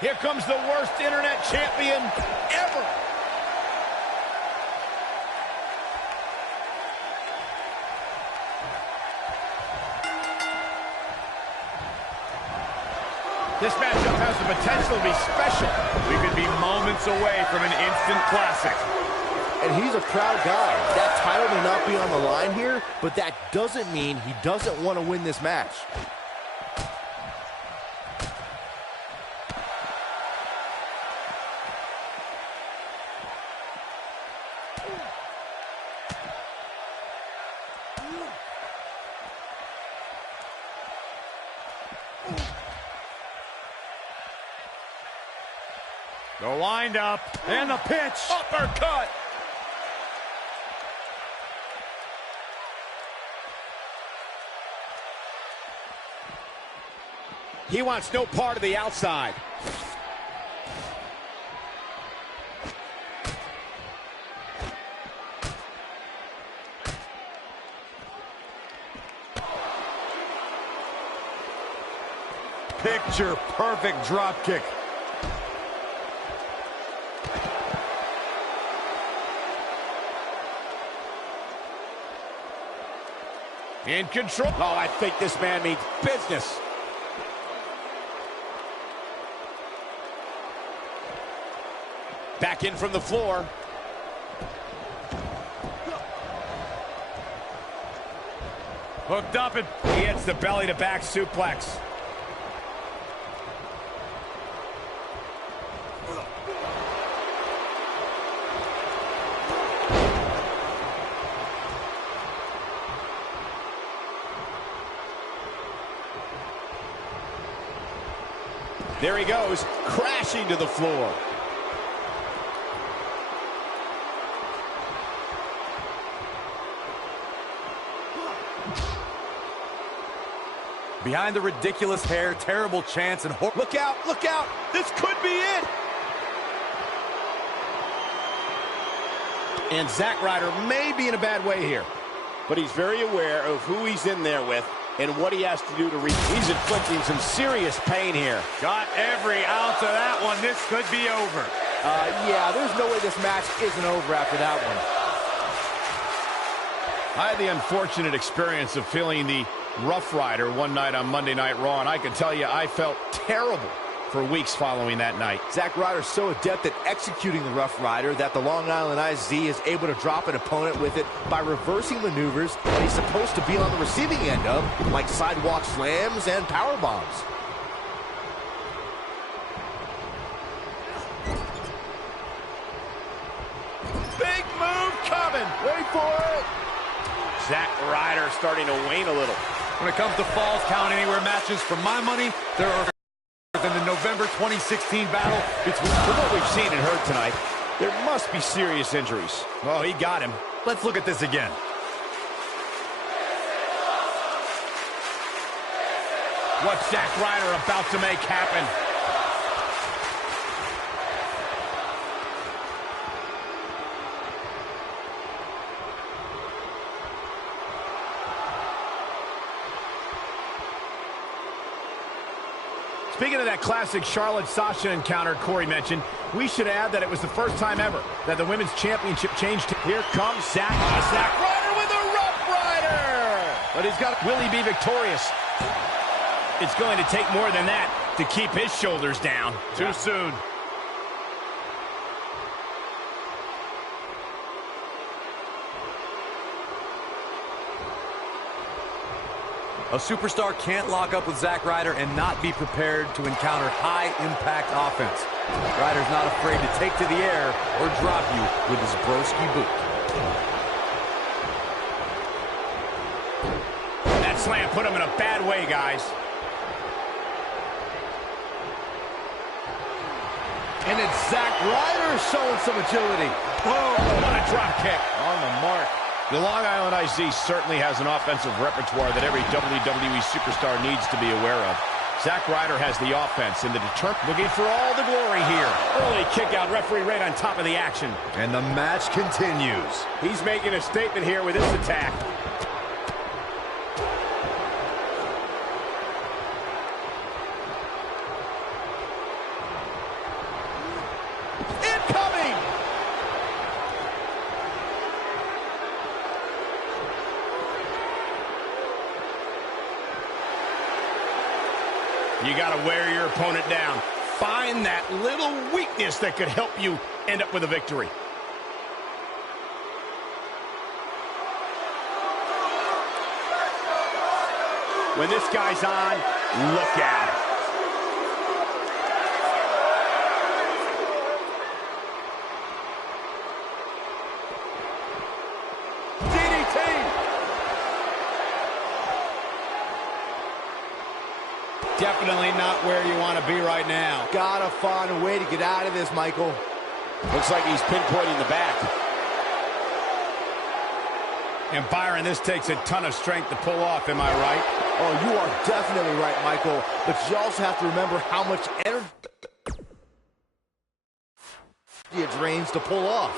Here comes the worst internet champion ever. This matchup has the potential to be special. We could be moments away from an instant classic. And he's a proud guy. That title may not be on the line here, but that doesn't mean he doesn't want to win this match. The wind-up and the pitch. Uppercut. He wants no part of the outside. Picture perfect drop kick. In control. Oh, I think this man means business. Back in from the floor. Hooked up and he hits the belly-to-back suplex. There he goes, crashing to the floor. Behind the ridiculous hair, terrible chance, and look out, look out! This could be it! And Zack Ryder may be in a bad way here, but he's very aware of who he's in there with and what he has to do to reach. He's inflicting some serious pain here. Got every ounce of that one. This could be over. Yeah, there's no way this match isn't over after that one. I had the unfortunate experience of feeling the Rough Rider one night on Monday Night Raw, and I can tell you I felt terrible for weeks following that night. Zack Ryder's so adept at executing the Rough Rider that the Long Island EllisD is able to drop an opponent with it by reversing maneuvers that he's supposed to be on the receiving end of, like sidewalk slams and power bombs. Big move coming. Wait for it. Zack Ryder starting to wane a little. when it comes to falls count anywhere matches, for my money, there are than the November 2016 battle between... From what we've seen and heard tonight, there must be serious injuries. Oh, he got him. Let's look at this again. What's Zack Ryder about to make happen? Speaking of that classic Charlotte-Sasha encounter Corey mentioned, we should add that it was the first time ever that the Women's Championship changed. Here comes Zack Ryder with a Rough Rider! But he's got... Will he be victorious? It's going to take more than that to keep his shoulders down. Too soon. A superstar can't lock up with Zack Ryder and not be prepared to encounter high-impact offense. Ryder's not afraid to take to the air or drop you with his broski boot. That slam put him in a bad way, guys. And it's Zack Ryder showing some agility. Oh, what a drop kick. On the mark. The Long Island EllisD certainly has an offensive repertoire that every WWE superstar needs to be aware of. Zack Ryder has the offense and the looking for all the glory here. Early kick out, referee right on top of the action. And the match continues. He's making a statement here with his attack. You got to wear your opponent down. Find that little weakness that could help you end up with a victory. When this guy's on, look out. Definitely not where you want to be right now. Gotta find a way to get out of this, Michael. Looks like he's pinpointing the back. And Byron, this takes a ton of strength to pull off, am I right? Oh, you are definitely right, Michael. But you also have to remember how much energy it drains to pull off.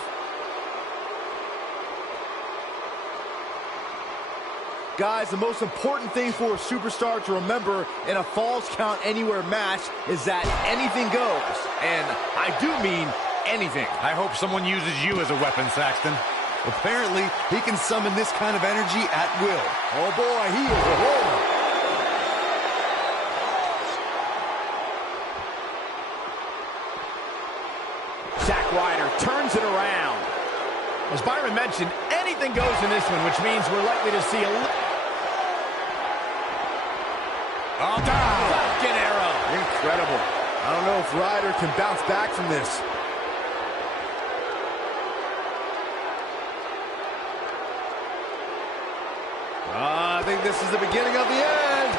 Guys, the most important thing for a superstar to remember in a Falls Count Anywhere match is that anything goes. And I do mean anything. I hope someone uses you as a weapon, Saxton. Apparently, he can summon this kind of energy at will. Oh boy, he is a roller. Zack Ryder turns it around. As Byron mentioned, anything goes in this one, which means we're likely to see a Falcon arrow. Incredible. I don't know if Ryder can bounce back from this. I think this is the beginning of the end.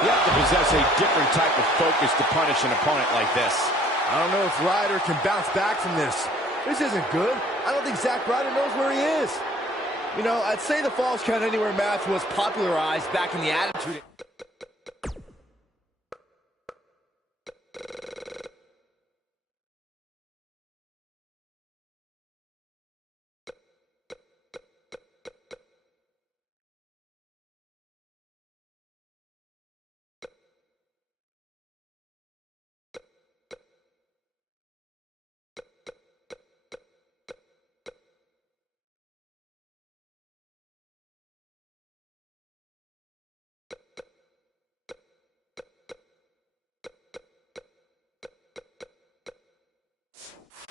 You have to possess a different type of focus to punish an opponent like this. I don't know if Ryder can bounce back from this. This isn't good. I don't think Zack Ryder knows where he is. You know, I'd say the Falls Count Anywhere match was popularized back in the Attitude.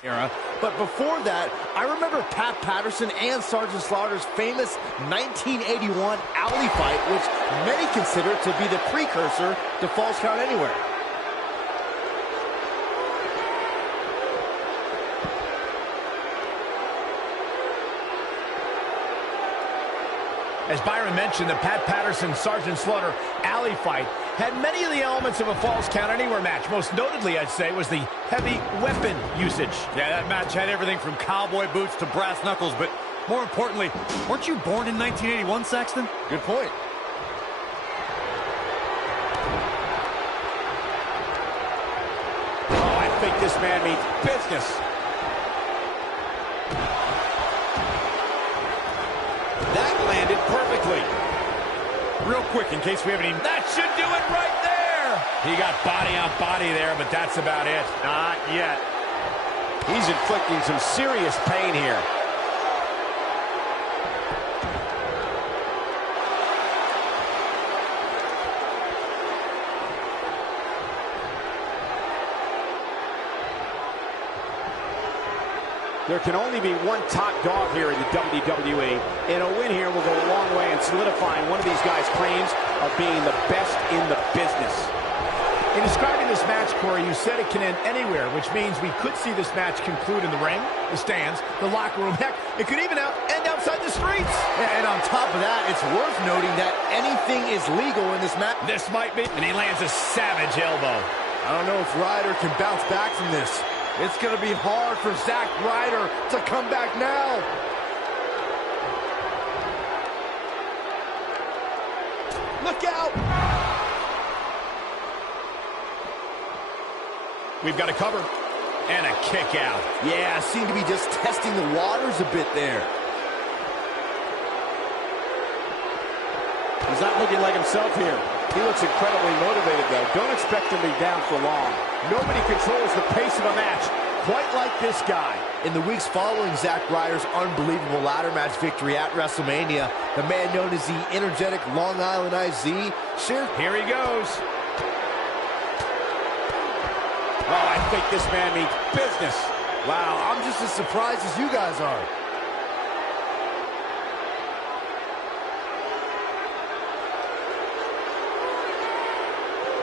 Era. But before that, I remember Pat Patterson and Sergeant Slaughter's famous 1981 Alley fight, which many consider to be the precursor to Falls Count Anywhere. As Byron mentioned, the Pat Patterson-Sergeant Slaughter alley fight had many of the elements of a Falls Count Anywhere match. Most notably, I'd say, was the heavy weapon usage. Yeah, that match had everything from cowboy boots to brass knuckles, but more importantly, weren't you born in 1981, Saxton? Good point. Oh, I think this man means business. That landed perfectly. Real quick, in case we have any... That should do it right there. He got body on body there, but that's about it. Not yet. He's inflicting some serious pain here. There can only be one top dog here in the WWE, and a win here will go a long way in solidifying one of these guys' claims of being the best in the business. In describing this match, Corey, you said it can end anywhere, which means we could see this match conclude in the ring, the stands, the locker room. Heck, it could even end outside the streets. And on top of that, it's worth noting that anything is legal in this match. This might be, and he lands a savage elbow. I don't know if Ryder can bounce back from this. It's going to be hard for Zack Ryder to come back now. Look out! We've got a cover and a kick out. Yeah, seemed to be just testing the waters a bit there. He's not looking like himself here. He looks incredibly motivated, though. Don't expect him to be down for long. Nobody controls the pace of a match quite like this guy. In the weeks following Zack Ryder's unbelievable ladder match victory at WrestleMania, the man known as the energetic Long Island IZ shared... Here he goes. Oh, I think this man means business. Wow, I'm just as surprised as you guys are.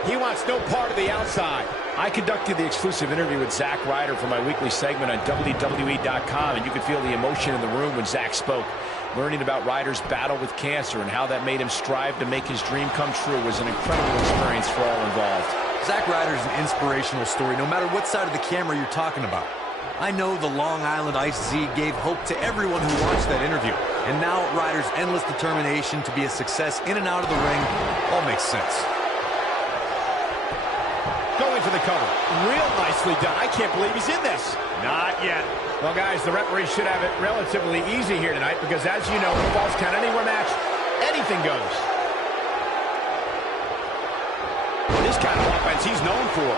He wants no part of the outside. I conducted the exclusive interview with Zack Ryder for my weekly segment on WWE.com, and you could feel the emotion in the room when Zack spoke. Learning about Ryder's battle with cancer and how that made him strive to make his dream come true was an incredible experience for all involved. Zack Ryder is an inspirational story, no matter what side of the camera you're talking about. I know the Long Island EllisD gave hope to everyone who watched that interview. And now Ryder's endless determination to be a success in and out of the ring all makes sense. Going for the cover. Real nicely done. I can't believe he's in this. Not yet. Well, guys, the referee should have it relatively easy here tonight because, as you know, in a falls count anywhere match, anything goes. This kind of offense he's known for.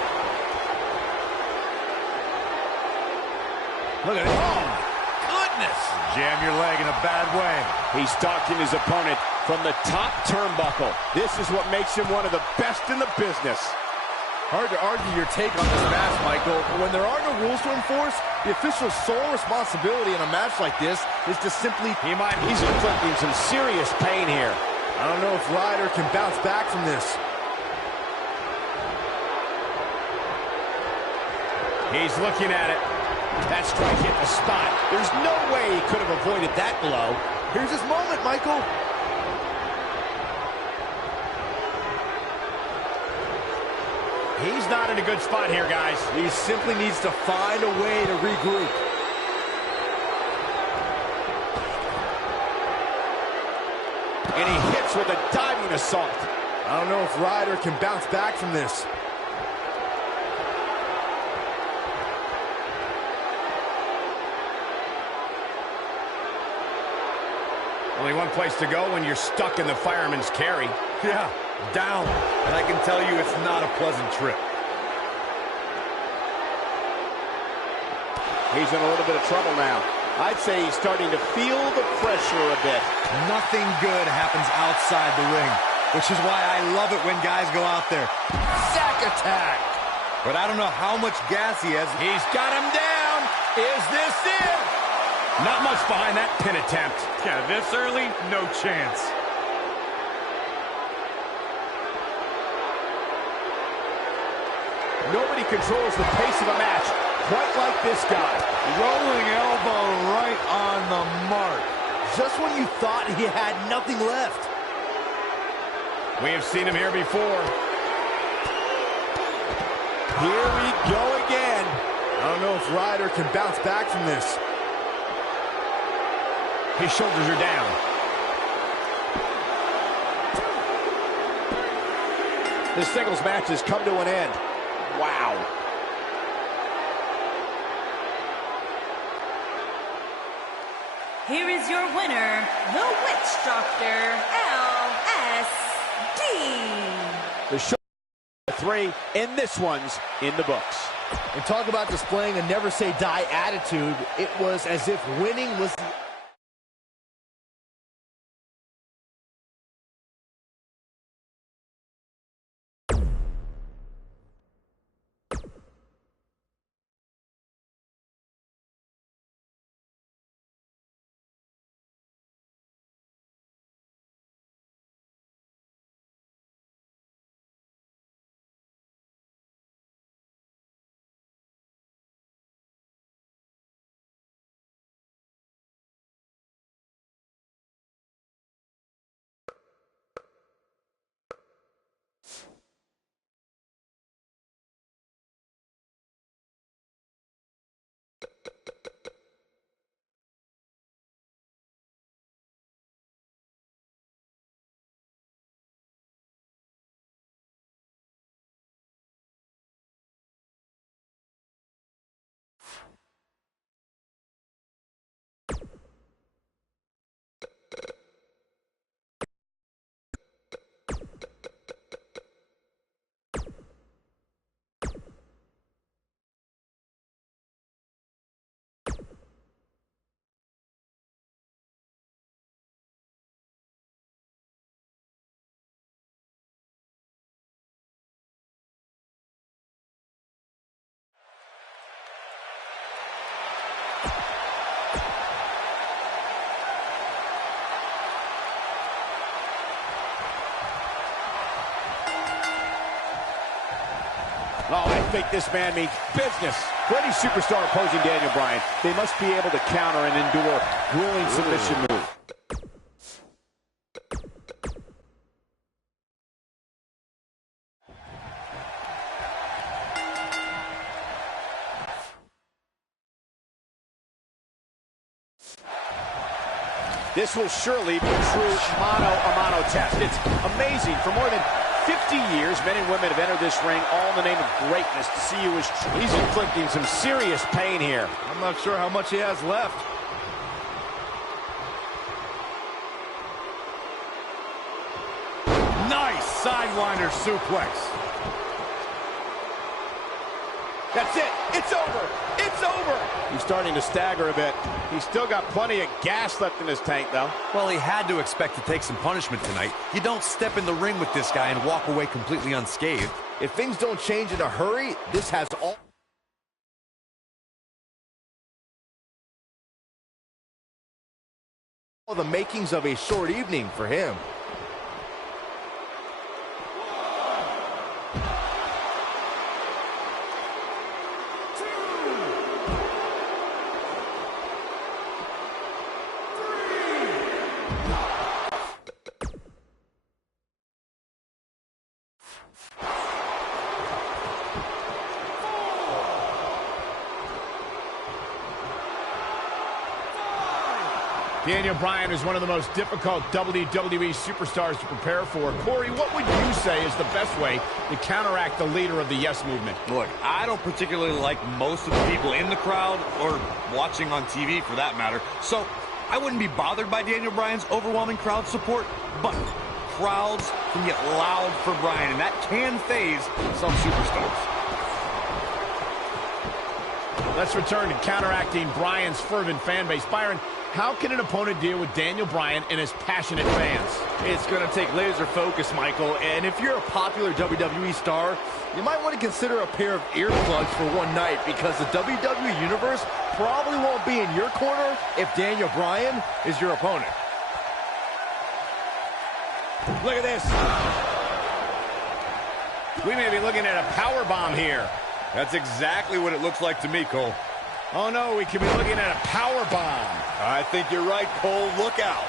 Look at it. Oh, my goodness. Jam your leg in a bad way. He's stalking his opponent from the top turnbuckle. This is what makes him one of the best in the business. Hard to argue your take on this match, Michael. When there are no rules to enforce, the official's sole responsibility in a match like this is to simply... He's inflicting some serious pain here. I don't know if Ryder can bounce back from this. He's looking at it. That strike hit the spot. There's no way he could have avoided that blow. Here's his moment, Michael. He's not in a good spot here, guys. He simply needs to find a way to regroup. And he hits with a diving assault. I don't know if Ryder can bounce back from this. Only one place to go when you're stuck in the fireman's carry. Yeah, down. And I can tell you it's not a pleasant trip. He's in a little bit of trouble now. I'd say he's starting to feel the pressure a bit. Nothing good happens outside the ring, which is why I love it when guys go out there. Sack attack. But I don't know how much gas he has. He's got him down. Is this it? Not much behind that pin attempt. Yeah, this early, no chance. Nobody controls the pace of a match quite like this guy. Rolling elbow right on the mark. Just when you thought he had nothing left. We have seen him here before. Here we go again. I don't know if Ryder can bounce back from this. His shoulders are down. This singles match has come to an end. Wow. Here is your winner, the Witch Doctor, EllisD. The show 3, and this one's in the books. And talk about displaying a never say die attitude. It was as if winning was the Oh, I think this man means business. For any superstar opposing Daniel Bryan, they must be able to counter and endure grueling submission moves. This will surely be a true mano-a-mano test. It's amazing. For more than 50 years, men and women have entered this ring all in the name of greatness to see who is true. He's inflicting some serious pain here. I'm not sure how much he has left. Nice sidewinder suplex. That's it. It's over. It's over. He's starting to stagger a bit. He's still got plenty of gas left in his tank, though. Well, he had to expect to take some punishment tonight. You don't step in the ring with this guy and walk away completely unscathed. If things don't change in a hurry, this has all the makings of a short evening for him. Daniel Bryan is one of the most difficult WWE superstars to prepare for. Corey, what would you say is the best way to counteract the leader of the Yes Movement? Look, I don't particularly like most of the people in the crowd or watching on TV for that matter, so I wouldn't be bothered by Daniel Bryan's overwhelming crowd support, but crowds can get loud for Bryan, and that can phase some superstars. Let's return to counteracting Bryan's fervent fan base. Byron, how can an opponent deal with Daniel Bryan and his passionate fans? It's going to take laser focus, Michael, and if you're a popular WWE star, you might want to consider a pair of earplugs for one night, because the WWE Universe probably won't be in your corner if Daniel Bryan is your opponent. Look at this. We may be looking at a power bomb here. That's exactly what it looks like to me, Cole. Oh no, we could be looking at a power bomb. I think you're right, Cole. Look out.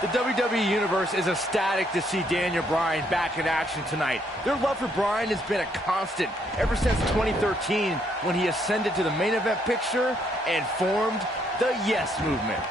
The WWE Universe is ecstatic to see Daniel Bryan back in action tonight. Their love for Bryan has been a constant ever since 2013, when he ascended to the main event picture and formed the Yes Movement.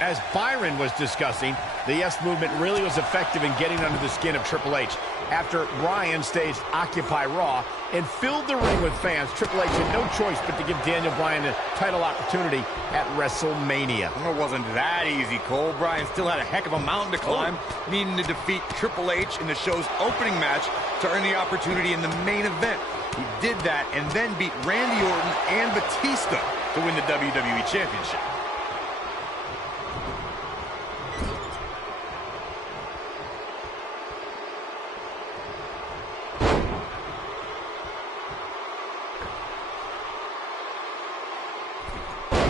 As Byron was discussing, the Yes Movement really was effective in getting under the skin of Triple H. After Bryan staged Occupy Raw and filled the ring with fans, Triple H had no choice but to give Daniel Bryan a title opportunity at WrestleMania. It wasn't that easy, Cole. Bryan still had a heck of a mountain to climb, needing to defeat Triple H in the show's opening match to earn the opportunity in the main event. He did that and then beat Randy Orton and Batista to win the WWE Championship.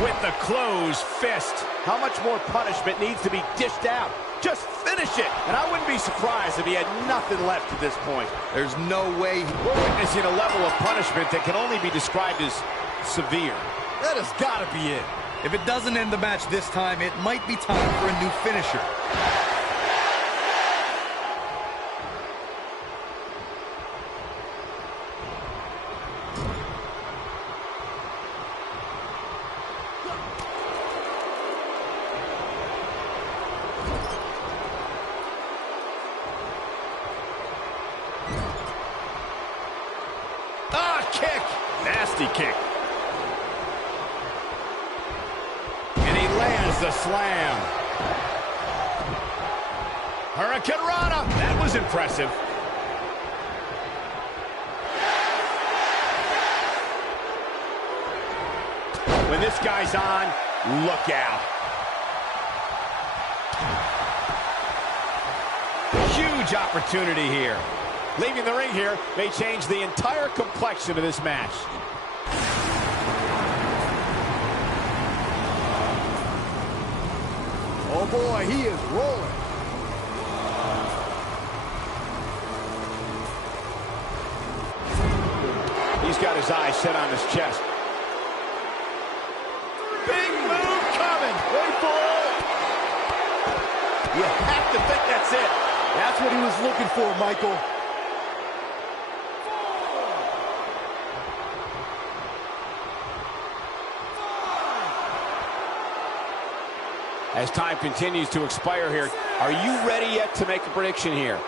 With the closed fist. How much more punishment needs to be dished out? Just finish it. And I wouldn't be surprised if he had nothing left at this point. There's no way. We're witnessing a level of punishment that can only be described as severe. That has got to be it. If it doesn't end the match this time, it might be time for a new finisher. Kick. Nasty kick. And he lands the slam. Hurricane Rana. That was impressive. When this guy's on, look out. Huge opportunity here. Leaving the ring here may change the entire complexion of this match. Oh boy, he is rolling. He's got his eyes set on his chest. Big move coming. Wait for it. You have to think that's it. That's what he was looking for, Michael. As time continues to expire here, are you ready yet to make a prediction here?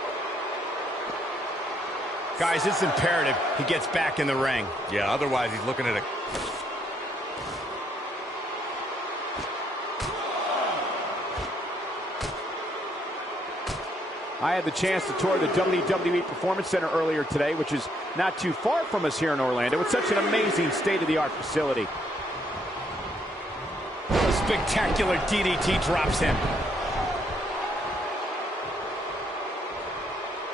Guys, it's imperative he gets back in the ring. Yeah, otherwise he's looking at a... I had the chance to tour the WWE Performance Center earlier today, which is not too far from us here in Orlando. It's such an amazing state-of-the-art facility. A spectacular DDT drops him.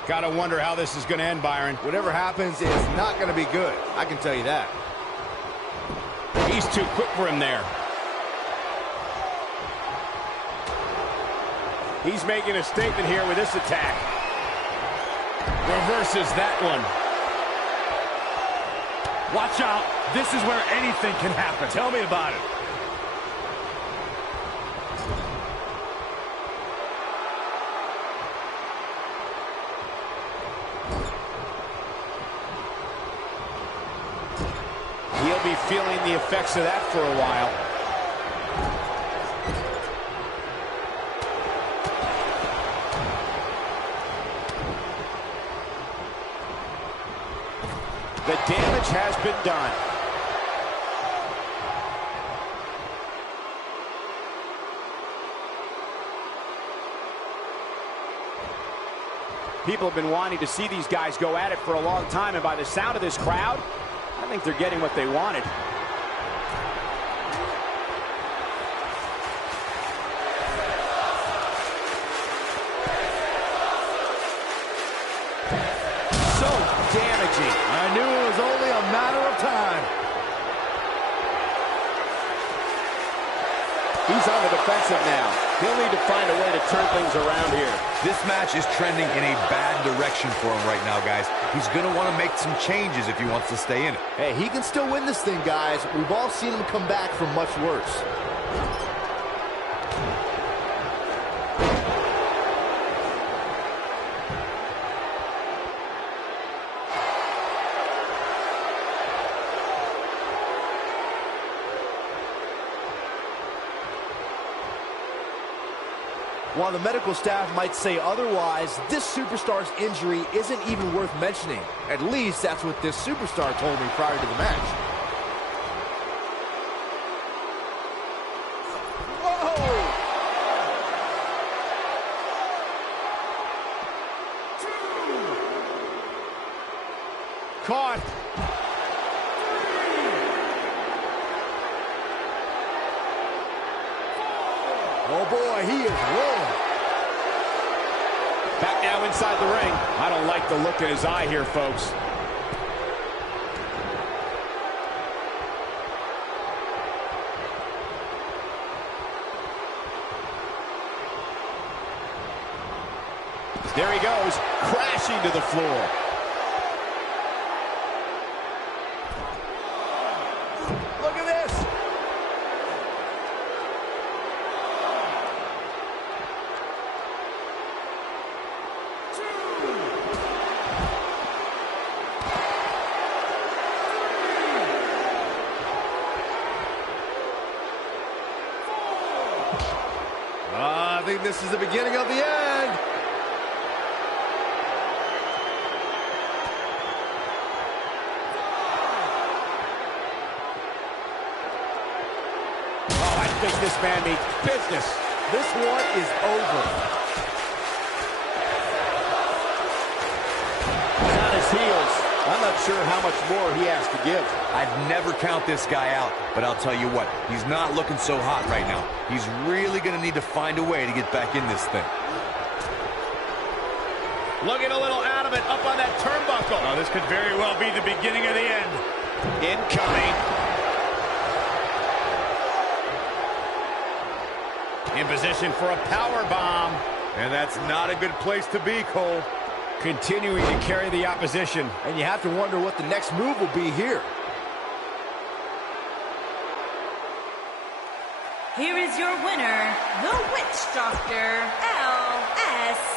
Gotta wonder how this is gonna end, Byron. Whatever happens is not going to be good. I can tell you that. He's too quick for him there. He's making a statement here with this attack. Reverses that one. Watch out. This is where anything can happen. Tell me about it. He'll be feeling the effects of that for a while. The damage has been done. People have been wanting to see these guys go at it for a long time, and by the sound of this crowd, I think they're getting what they wanted. So damaging. I knew it was only a matter of time. He's on the defensive now. He'll need to find a way to turn things around here. This match is trending in a bad direction for him right now, guys. He's going to want to make some changes if he wants to stay in it. Hey, he can still win this thing, guys. We've all seen him come back from much worse. While the medical staff might say otherwise, this superstar's injury isn't even worth mentioning. At least that's what this superstar told me prior to the match. Whoa! Caught. Oh boy, he is rolling. Back now inside the ring. I don't like the look in his eye here, folks. There he goes, crashing to the floor. Look at this. I think this is the beginning of the end. Oh, I think this man means business. This one is over. He's on his heels. I'm not sure how much more he has to give. I'd never count this guy out, but I'll tell you what, he's not looking so hot right now. He's really going to need to find a way to get back in this thing. Looking a little out of it, up on that turnbuckle. Now, this could very well be the beginning of the end. Incoming. In position for a power bomb. And that's not a good place to be, Cole. Continuing to carry the opposition. And you have to wonder what the next move will be here. Here is your winner, the Witch Doctor, EllisD.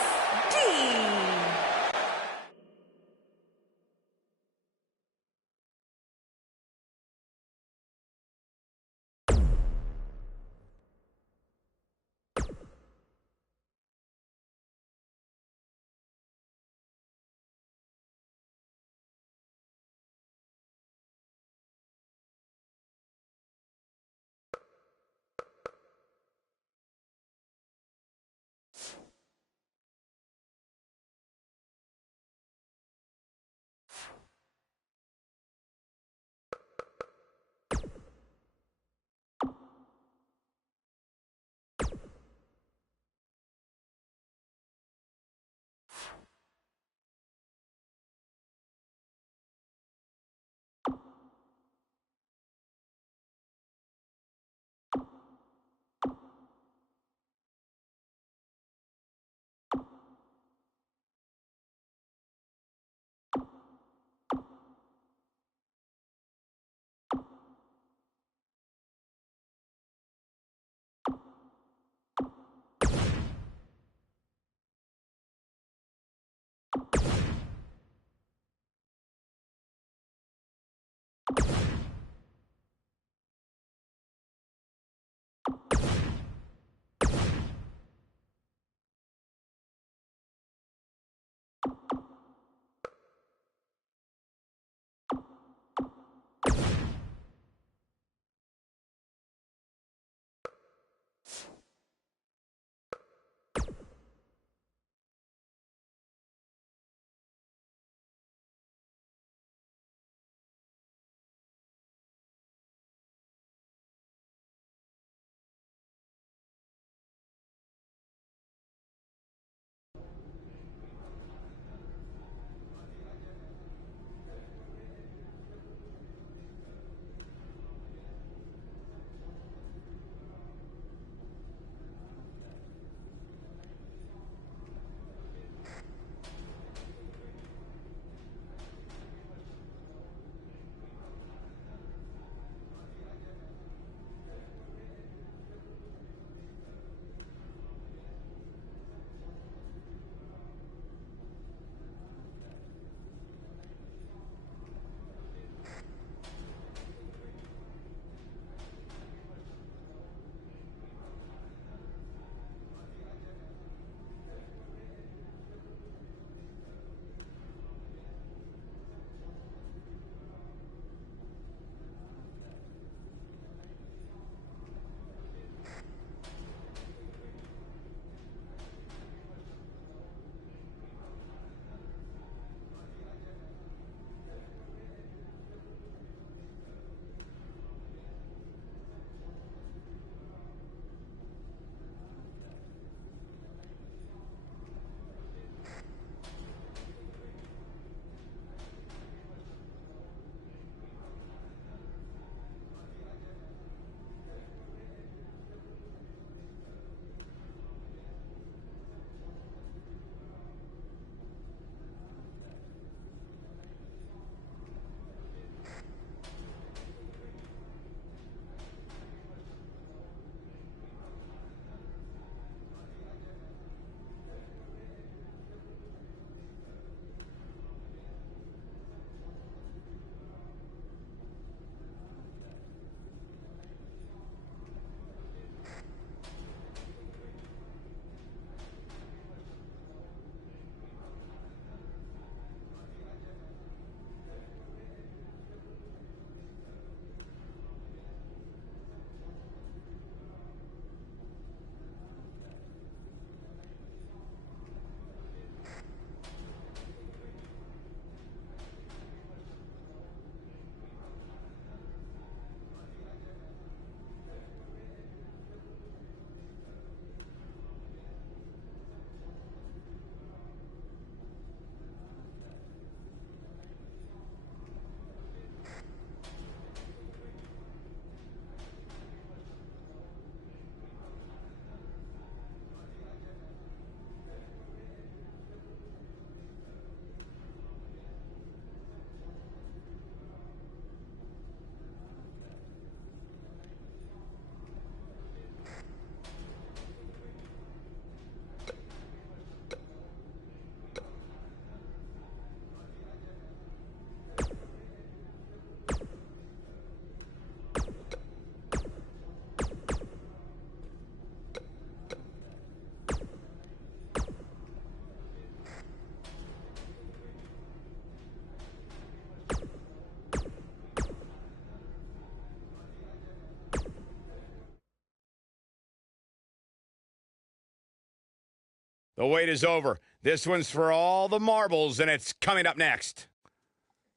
The wait is over. This one's for all the marbles, and it's coming up next.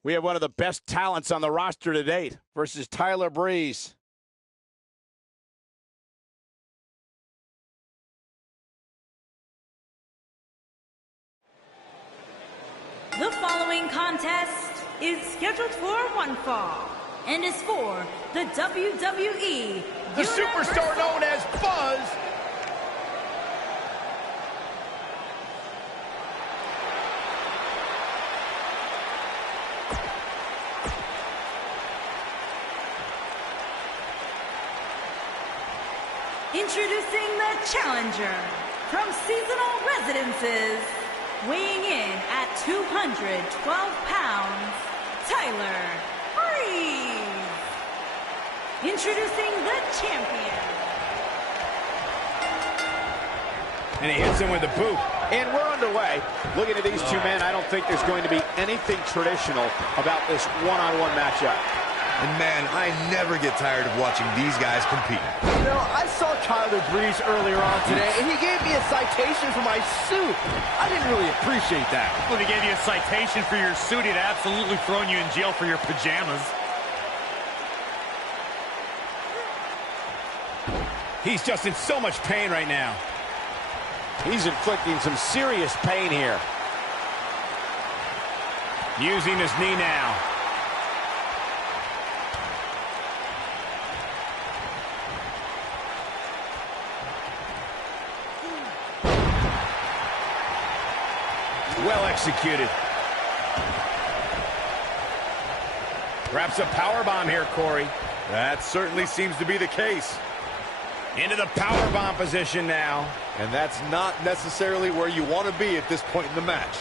We have one of the best talents on the roster to date versus Tyler Breeze. The following contest is scheduled for one fall and is for the WWE The superstar known as Buzz. Introducing the challenger from Seasonal Residences, weighing in at 212 pounds, Tyler Breeze. Introducing the champion. And he hits him with a boot. And we're underway. Looking at these two men, I don't think there's going to be anything traditional about this one-on-one matchup. And man, I never get tired of watching these guys compete. You know, I saw Tyler Breeze earlier on today, and he gave me a citation for my suit. I didn't really appreciate that. Well, if he gave you a citation for your suit, he'd absolutely thrown you in jail for your pajamas. He's just in so much pain right now. He's inflicting some serious pain here. Using his knee now. Well executed. Wraps a powerbomb here, Corey. That certainly seems to be the case. Into the powerbomb position now. And that's not necessarily where you want to be at this point in the match.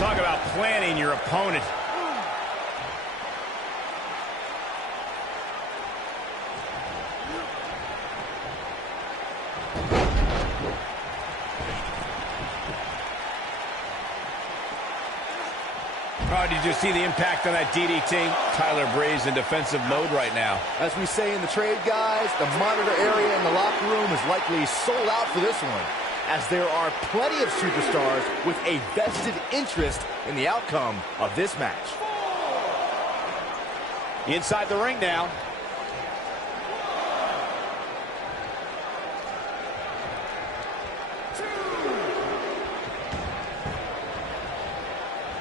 Talk about planning your opponent. Oh, did you see the impact on that DDT? Tyler Breeze in defensive mode right now. As we say in the trade, guys, the monitor area in the locker room is likely sold out for this one, as there are plenty of superstars with a vested interest in the outcome of this match. Inside the ring now.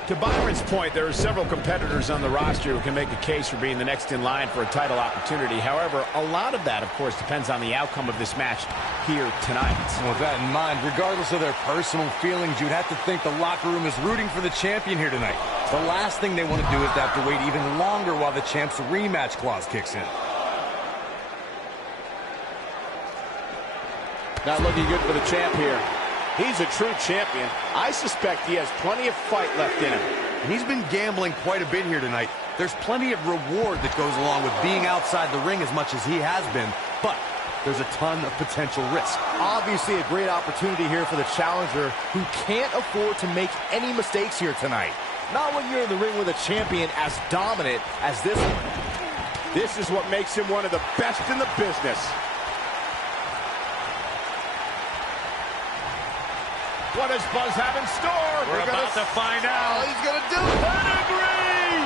To Byron's point, there are several competitors on the roster who can make a case for being the next in line for a title opportunity. However, a lot of that, of course, depends on the outcome of this match here tonight. With that in mind, regardless of their personal feelings, you'd have to think the locker room is rooting for the champion here tonight. The last thing they want to do is have to wait even longer while the champ's rematch clause kicks in. Not looking good for the champ here. He's a true champion. I suspect he has plenty of fight left in him. And he's been gambling quite a bit here tonight. There's plenty of reward that goes along with being outside the ring as much as he has been, but there's a ton of potential risk. Obviously a great opportunity here for the challenger, who can't afford to make any mistakes here tonight. Not when you're in the ring with a champion as dominant as this one. This is what makes him one of the best in the business. What does Buzz have in store? We're about to find out. He's going to do it. Pedigree!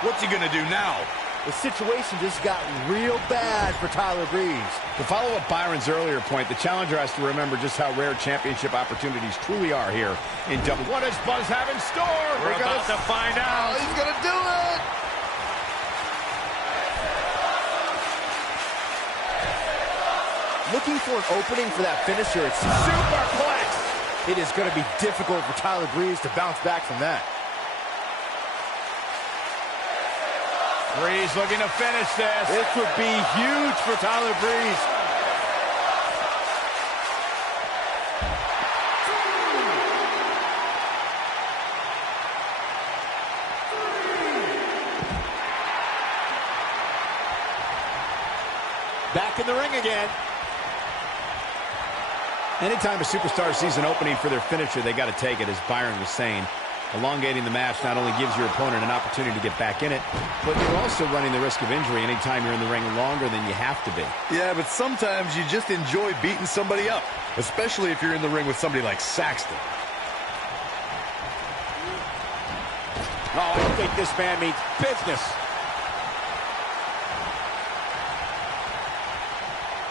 What's he going to do now? The situation just got real bad for Tyler Breeze. To follow up Byron's earlier point, the challenger has to remember just how rare championship opportunities truly are here in double. What does Buzz have in store? We're about to find out. He's going to do it. Looking for an opening for that finisher. It's Superplex! It is going to be difficult for Tyler Breeze to bounce back from that. Breeze looking to finish this. This would be huge for Tyler Breeze. Back in the ring again. Anytime a superstar sees an opening for their finisher, they got to take it, as Byron was saying. Elongating the match not only gives your opponent an opportunity to get back in it, but you're also running the risk of injury anytime you're in the ring longer than you have to be. Yeah, but sometimes you just enjoy beating somebody up, especially if you're in the ring with somebody like Saxton. Oh, I think this man means business.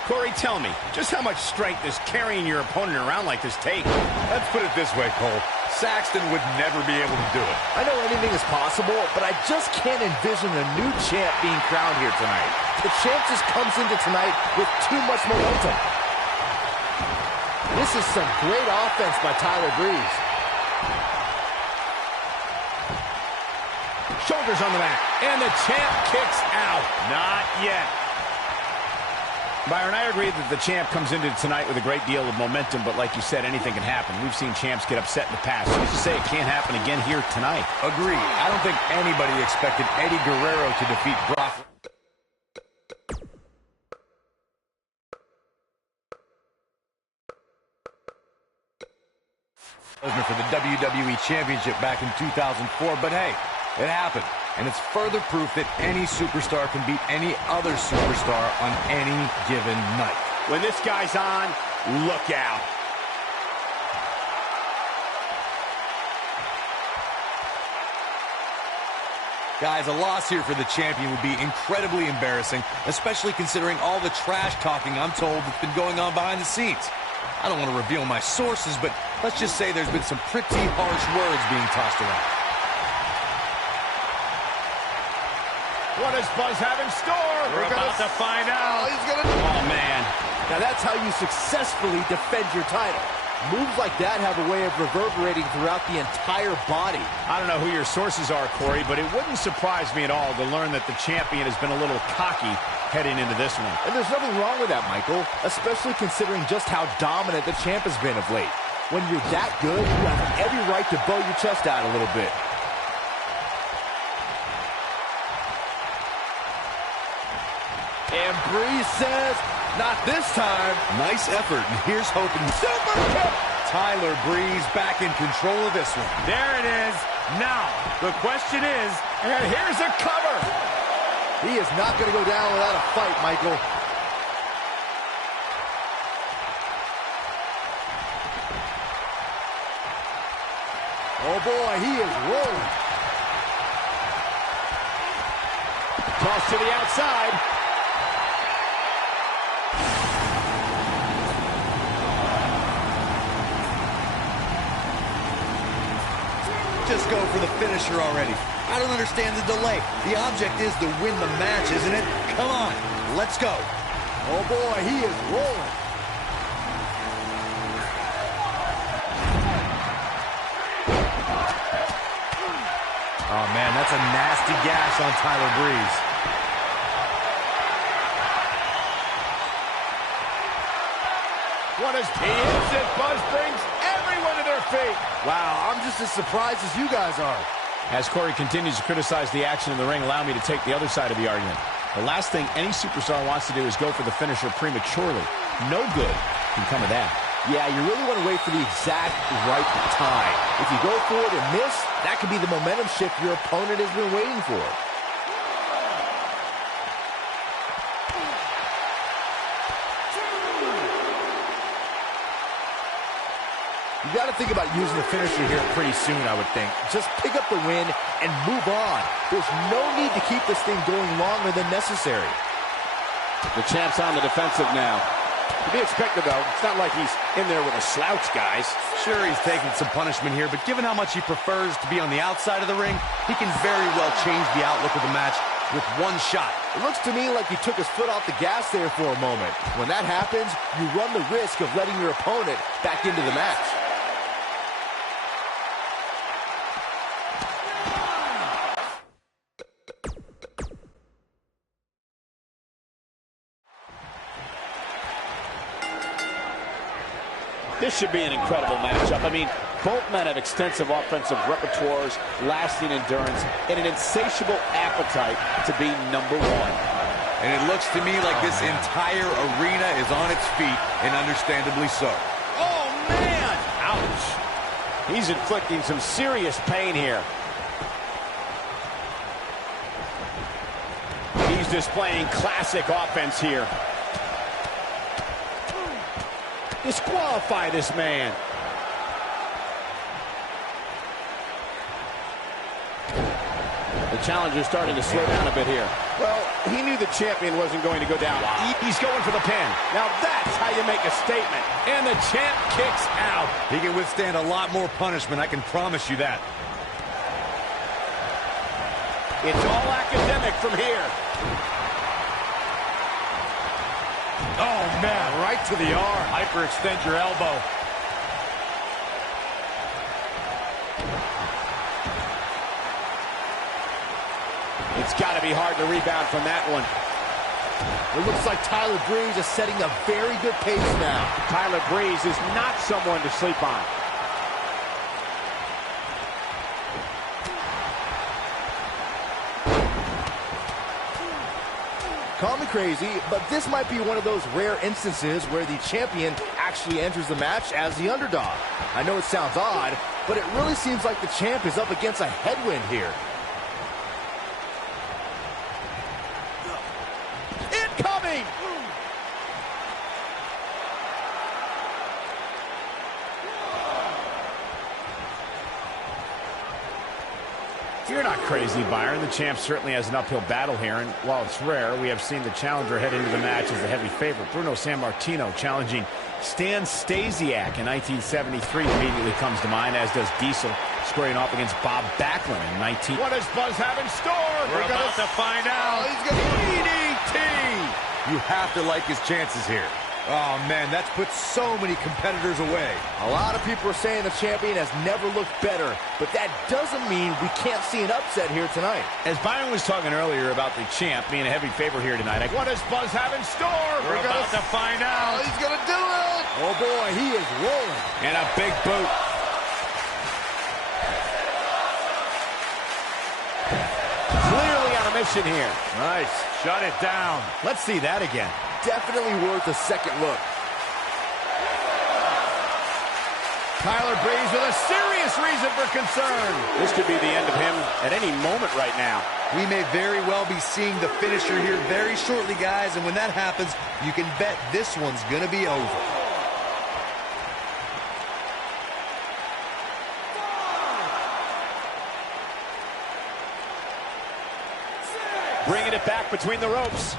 Corey, tell me, just how much strength does carrying your opponent around like this take? Let's put it this way, Cole. Saxton would never be able to do it. I know anything is possible, but I just can't envision a new champ being crowned here tonight. The champ just comes into tonight with too much momentum. This is some great offense by Tyler Breeze. Shoulders on the mat, and the champ kicks out. Not yet. Byron, I agree that the champ comes into tonight with a great deal of momentum, but like you said, anything can happen. We've seen champs get upset in the past. Who's to say it can't happen again here tonight? Agreed. I don't think anybody expected Eddie Guerrero to defeat Brock Lesnar for the WWE Championship back in 2004, but hey, it happened. And it's further proof that any superstar can beat any other superstar on any given night. When this guy's on, look out. Guys, a loss here for the champion would be incredibly embarrassing, especially considering all the trash talking I'm told that's been going on behind the scenes. I don't want to reveal my sources, but let's just say there's been some pretty harsh words being tossed around. What does Buzz have in store? We're about to find out. Oh, man. Now that's how you successfully defend your title. Moves like that have a way of reverberating throughout the entire body. I don't know who your sources are, Corey, but it wouldn't surprise me at all to learn that the champion has been a little cocky heading into this one. And there's nothing wrong with that, Michael, especially considering just how dominant the champ has been of late. When you're that good, you have every right to bow your chest out a little bit. And Breeze says, not this time. Nice effort, and here's hoping. Super kick! Tyler Breeze back in control of this one. There it is. Now, the question is, and here's a cover. He is not going to go down without a fight, Michael. Oh, boy, he is rolling. Toss to the outside. Just go for the finisher already. I don't understand the delay. The object is to win the match, isn't it? Come on, let's go. Oh, boy, he is rolling. Oh, man, that's a nasty gash on Tyler Breeze. What is he hits it? Buzz brings everyone to their feet. Wow, I'm just as surprised as you guys are. As Corey continues to criticize the action in the ring, allow me to take the other side of the argument. The last thing any superstar wants to do is go for the finisher prematurely. No good can come of that. Yeah, you really want to wait for the exact right time. If you go for it and miss, that could be the momentum shift your opponent has been waiting for. You got to think about using the finisher here pretty soon, I would think. Just pick up the win and move on. There's no need to keep this thing going longer than necessary. The champ's on the defensive now. To be expected, though. It's not like he's in there with a slouch, guys. Sure, he's taking some punishment here, but given how much he prefers to be on the outside of the ring, he can very well change the outlook of the match with one shot. It looks to me like he took his foot off the gas there for a moment. When that happens, you run the risk of letting your opponent back into the match. This should be an incredible matchup. I mean, both men have extensive offensive repertoires, lasting endurance, and an insatiable appetite to be number one. And it looks to me like this entire arena is on its feet, and understandably so. Oh, man! Ouch! He's inflicting some serious pain here. He's displaying classic offense here. Disqualify this man. The challenger's starting to slow down a bit here. Well, he knew the champion wasn't going to go down. He's going for the pin. Now that's how you make a statement. And the champ kicks out. He can withstand a lot more punishment, I can promise you that. It's all academic from here. Oh, man, right to the arm. Hyperextend your elbow. It's got to be hard to rebound from that one. It looks like Tyler Breeze is setting a very good pace now. Tyler Breeze is not someone to sleep on. Call me crazy, but this might be one of those rare instances where the champion actually enters the match as the underdog. I know it sounds odd, but it really seems like the champ is up against a headwind here. Incoming! You're not crazy, Byron. The champ certainly has an uphill battle here, and while it's rare, we have seen the challenger head into the match as the heavy favorite. Bruno Sammartino challenging Stan Stasiak in 1973 immediately comes to mind, as does Diesel squaring off against Bob Backlund in 19... What does Buzz have in store? We're about to find out. Oh, he's going to EDT! You have to like his chances here. Oh, man, that's put so many competitors away. A lot of people are saying the champion has never looked better, but that doesn't mean we can't see an upset here tonight. As Byron was talking earlier about the champ being a heavy favorite here tonight, What does Buzz have in store? We're about to find out. Oh, he's going to do it! Oh, boy, he is rolling. and a big boot. Clearly on a mission here. Nice. Shut it down. Let's see that again. Definitely worth a second look. Tyler Breeze with a serious reason for concern. This could be the end of him at any moment right now. We may very well be seeing the finisher here very shortly, guys, and when that happens, you can bet this one's going to be over. Bringing it back between the ropes.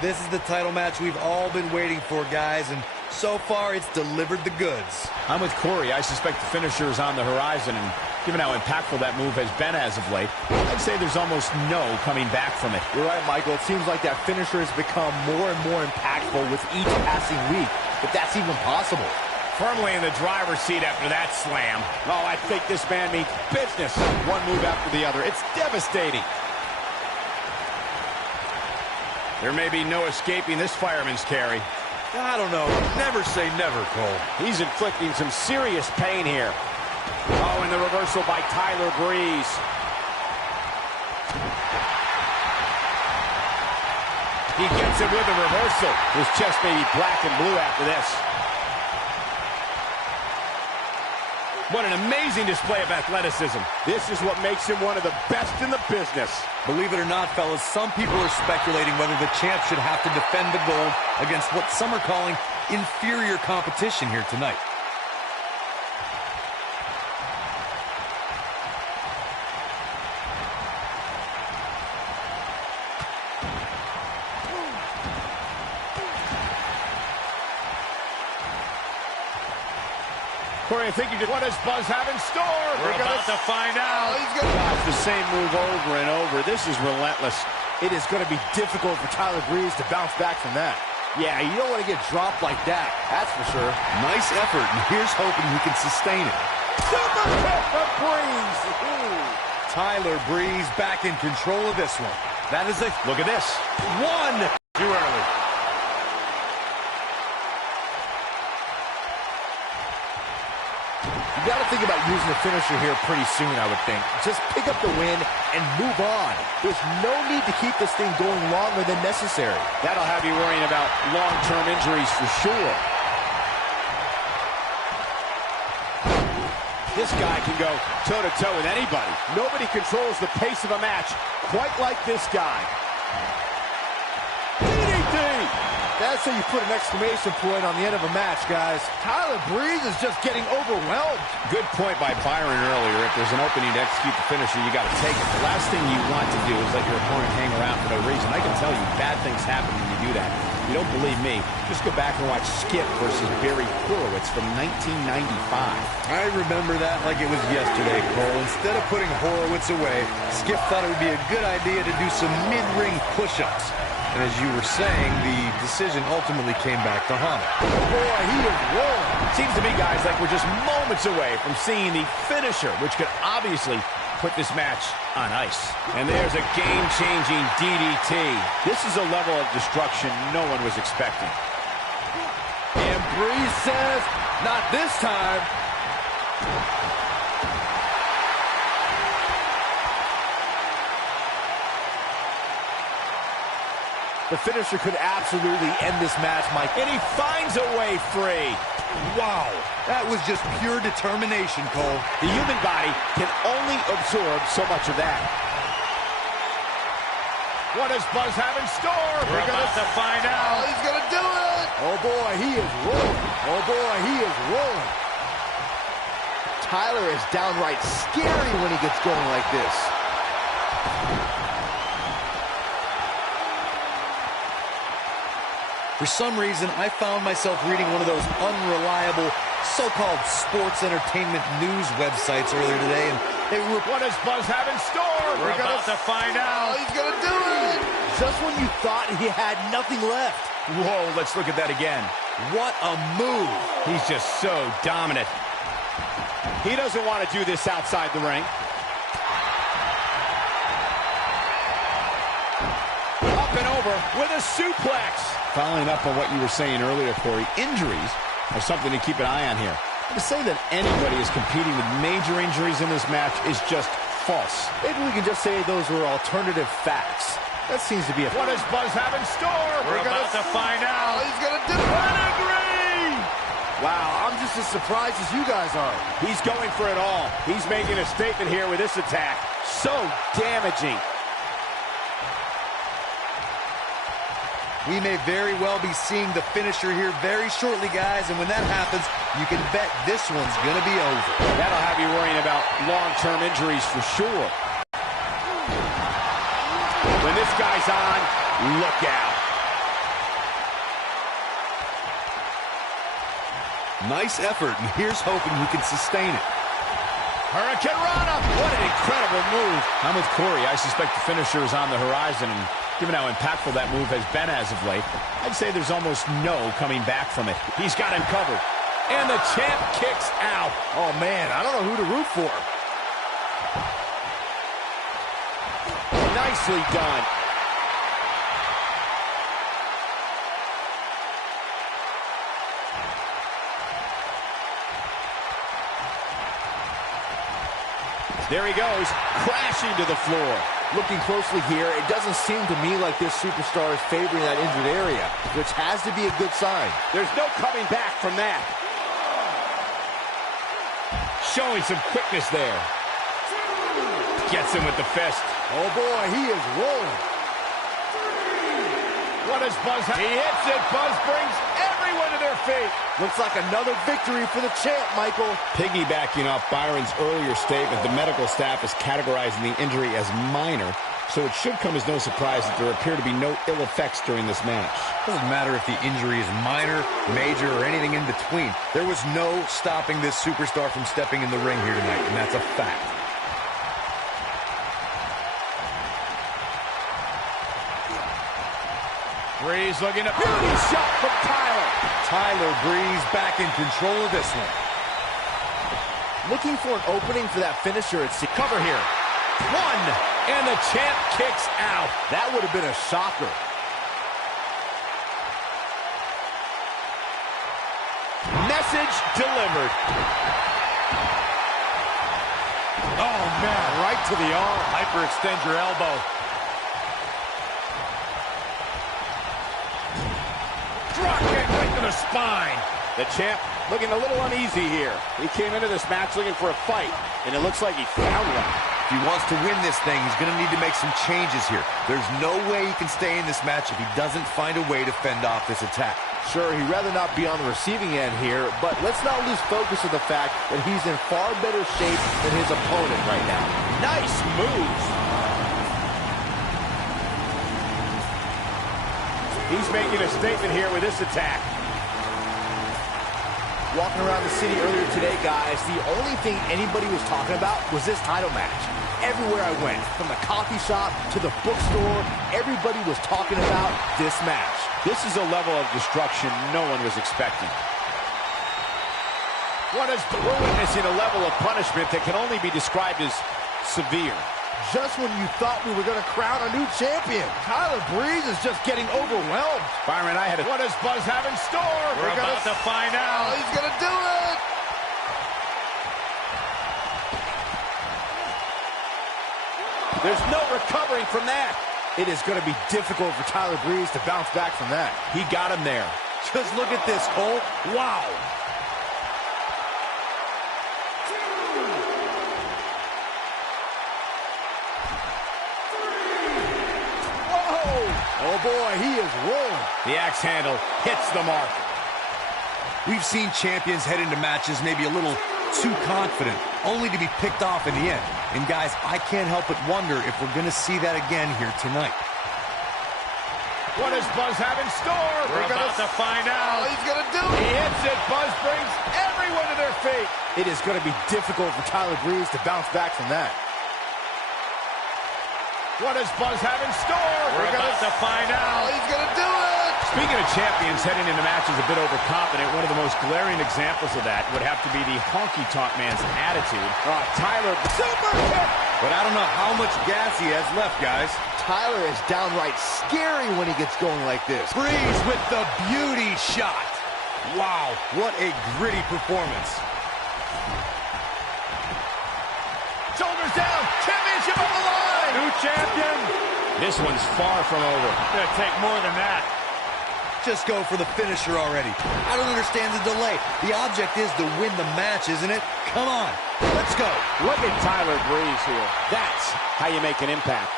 This is the title match we've all been waiting for, guys, and so far it's delivered the goods. I'm with Corey. I suspect the finisher is on the horizon, and given how impactful that move has been as of late, I'd say there's almost no coming back from it. You're right, Michael. It seems like that finisher has become more and more impactful with each passing week, if that's even possible. Firmly in the driver's seat after that slam. Oh, I think this man means business. One move after the other. It's devastating. There may be no escaping this fireman's carry. I don't know. Never say never, Cole. He's inflicting some serious pain here. Oh, and the reversal by Tyler Breeze. He gets it with a reversal. His chest may be black and blue after this. What an amazing display of athleticism. This is what makes him one of the best in the business. Believe it or not, fellas, some people are speculating whether the champ should have to defend the gold against what some are calling inferior competition here tonight. Corey, I think you just... What does Buzz have in store? We're about to find out. He's going to... It's the same move over and over. This is relentless. It is going to be difficult for Tyler Breeze to bounce back from that. Yeah, you don't want to get dropped like that. That's for sure. Nice effort, and here's hoping he can sustain it. Super kick from Breeze. Ooh. Tyler Breeze back in control of this one. That is a... Look at this. One! Too early. You got to think about using the finisher here pretty soon, I would think. Just pick up the win and move on. There's no need to keep this thing going longer than necessary. That'll have you worrying about long-term injuries for sure. This guy can go toe-to-toe with anybody. Nobody controls the pace of a match quite like this guy. DDT! That's how you put an exclamation point on the end of a match, guys. Tyler Breeze is just getting overwhelmed. Good point by Byron earlier. If there's an opening to execute the finisher, you got to take it. The last thing you want to do is let your opponent hang around for no reason. I can tell you, bad things happen when you do that. If you don't believe me, just go back and watch Skip versus Barry Horowitz from 1995. I remember that like it was yesterday, Cole. Instead of putting Horowitz away, Skip thought it would be a good idea to do some mid-ring push-ups. And as you were saying, the decision ultimately came back to haunt him. Oh boy, he is rolling. Seems to me, guys, like we're just moments away from seeing the finisher, which could obviously put this match on ice. And there's a game-changing DDT. This is a level of destruction no one was expecting. And Breeze says, not this time. The finisher could absolutely end this match, Mike. And he finds a way free. Wow, that was just pure determination, Cole. The human body can only absorb so much of that. What does Buzz have in store? We're about to find out. He's gonna do it. Oh boy, he is rolling. Oh boy, he is rolling. Tyler is downright scary when he gets going like this. For some reason, I found myself reading one of those unreliable so-called sports entertainment news websites earlier today, and they were... What does Buzz have in store? We're about to find out. He's gonna do it. Just when you thought he had nothing left. Whoa, let's look at that again. What a move. He's just so dominant. He doesn't want to do this outside the ring. Up and over with a suplex. Following up on what you were saying earlier, Corey, injuries are something to keep an eye on here. To say that anybody is competing with major injuries in this match is just false. Maybe we can just say those were alternative facts. That seems to be a... What does Buzz have in store? We're about to find out. He's gonna do it. Pedigree! Wow, I'm just as surprised as you guys are. He's going for it all. He's making a statement here with this attack. So damaging. We may very well be seeing the finisher here very shortly, guys, and when that happens, you can bet this one's going to be over. That'll have you worrying about long-term injuries for sure. When this guy's on, look out. Nice effort, and here's hoping he can sustain it. Hurricane Rana! What an incredible move. I'm with Corey. I suspect the finisher is on the horizon, and given how impactful that move has been as of late, I'd say there's almost no coming back from it. He's got him covered. And the champ kicks out. Oh, man, I don't know who to root for. Nicely done. There he goes, crashing to the floor. Looking closely here, it doesn't seem to me like this superstar is favoring that injured area, which has to be a good sign. There's no coming back from that. Showing some quickness there. Gets him with the fist. Oh boy, he is rolling. What does Buzz have? He hits it. Buzz brings everyone to their feet. Looks like another victory for the champ, Michael. Piggybacking off Byron's earlier statement, the medical staff is categorizing the injury as minor, so it should come as no surprise that there appear to be no ill effects during this match. Doesn't matter if the injury is minor, major, or anything in between. There was no stopping this superstar from stepping in the ring here tonight, and that's a fact. Breeze looking to... Beauty shot from Tyler. Tyler Breeze back in control of this one. Looking for an opening for that finisher at Cover here. One, and the champ kicks out. That would have been a shocker. Message delivered. Oh, man, right to the arm. Hyperextend your elbow. Drop kick right to the spine. The champ Looking a little uneasy here. He came into this match looking for a fight, and it looks like he found one. If he wants to win this thing, he's going to need to make some changes here. There's no way he can stay in this match if he doesn't find a way to fend off this attack. Sure, he'd rather not be on the receiving end here, but let's not lose focus of the fact that he's in far better shape than his opponent right now. Nice moves. He's making a statement here with this attack. Walking around the city earlier today, guys, the only thing anybody was talking about was this title match. Everywhere I went, from the coffee shop to the bookstore, everybody was talking about this match. This is a level of destruction no one was expecting. We're witnessing a level of punishment that can only be described as severe. Just when you thought we were going to crown a new champion, Tyler Breeze is just getting overwhelmed. Byron, what does Buzz have in store? We're about to find out. Oh, he's going to do it. There's no recovering from that. It is going to be difficult for Tyler Breeze to bounce back from that. He got him there. Just look at this, Cole. Wow. Oh, boy, he is rolling. The axe handle hits the mark. We've seen champions head into matches maybe a little too confident, only to be picked off in the end. And, guys, I can't help but wonder if we're going to see that again here tonight. What does Buzz have in store? We're about to find out. Oh, he's going to do it. He hits it. Buzz brings everyone to their feet. It is going to be difficult for Tyler Breeze to bounce back from that. What does Buzz have in store? We're about to find out. Oh, he's going to do it. Speaking of champions heading into matches a bit overconfident, one of the most glaring examples of that would have to be the honky-tonk man's attitude. Tyler, super kick! But I don't know how much gas he has left, guys. Tyler is downright scary when he gets going like this. Breeze with the beauty shot. Wow, what a gritty performance. Shoulders down, championship on the line! New champion. This one's far from over. It's going to take more than that. Just go for the finisher already. I don't understand the delay. The object is to win the match, isn't it? Come on, let's go. Look at Tyler Breeze here. That's how you make an impact.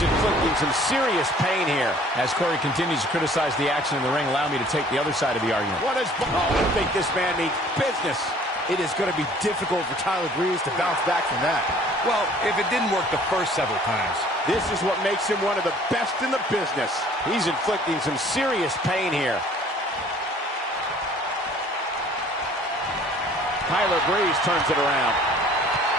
Inflicting some serious pain here. As Corey continues to criticize the action in the ring, allow me to take the other side of the argument. I think this man needs business. It is going to be difficult for Tyler Breeze to bounce back from that. Well, if it didn't work the first several times. This is what makes him one of the best in the business. He's inflicting some serious pain here. Tyler Breeze turns it around.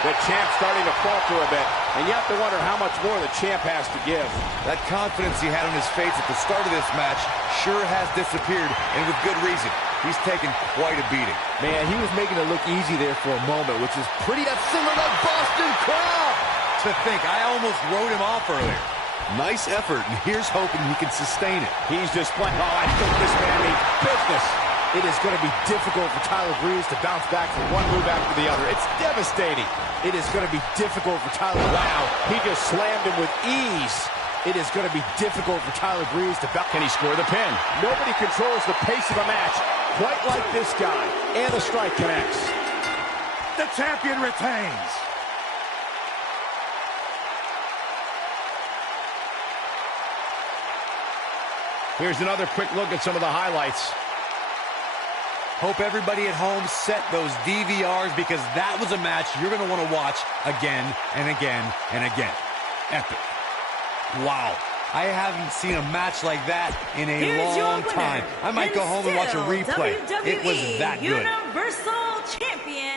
The champ's starting to falter a bit, and you have to wonder how much more the champ has to give. That confidence he had on his face at the start of this match sure has disappeared, and with good reason. He's taken quite a beating. Man, he was making it look easy there for a moment, which is pretty similar to Boston Crab. To think, I almost wrote him off earlier. Nice effort, and here's hoping he can sustain it. He's just playing. Oh, I think this man needs business. It is going to be difficult for Tyler Breeze to bounce back from one move after the other. It's devastating. It is going to be difficult for Tyler. Wow, he just slammed him with ease. It is going to be difficult for Tyler Breeze to bounce. Can he score the pin? Nobody controls the pace of a match quite like this guy. And the strike connects. The champion retains. Here's another quick look at some of the highlights. Hope everybody at home set those DVRs because that was a match you're going to want to watch again and again and again. Epic. Wow. I haven't seen a match like that in a long time. I might go home and watch a replay. It was that good. Universal Champion,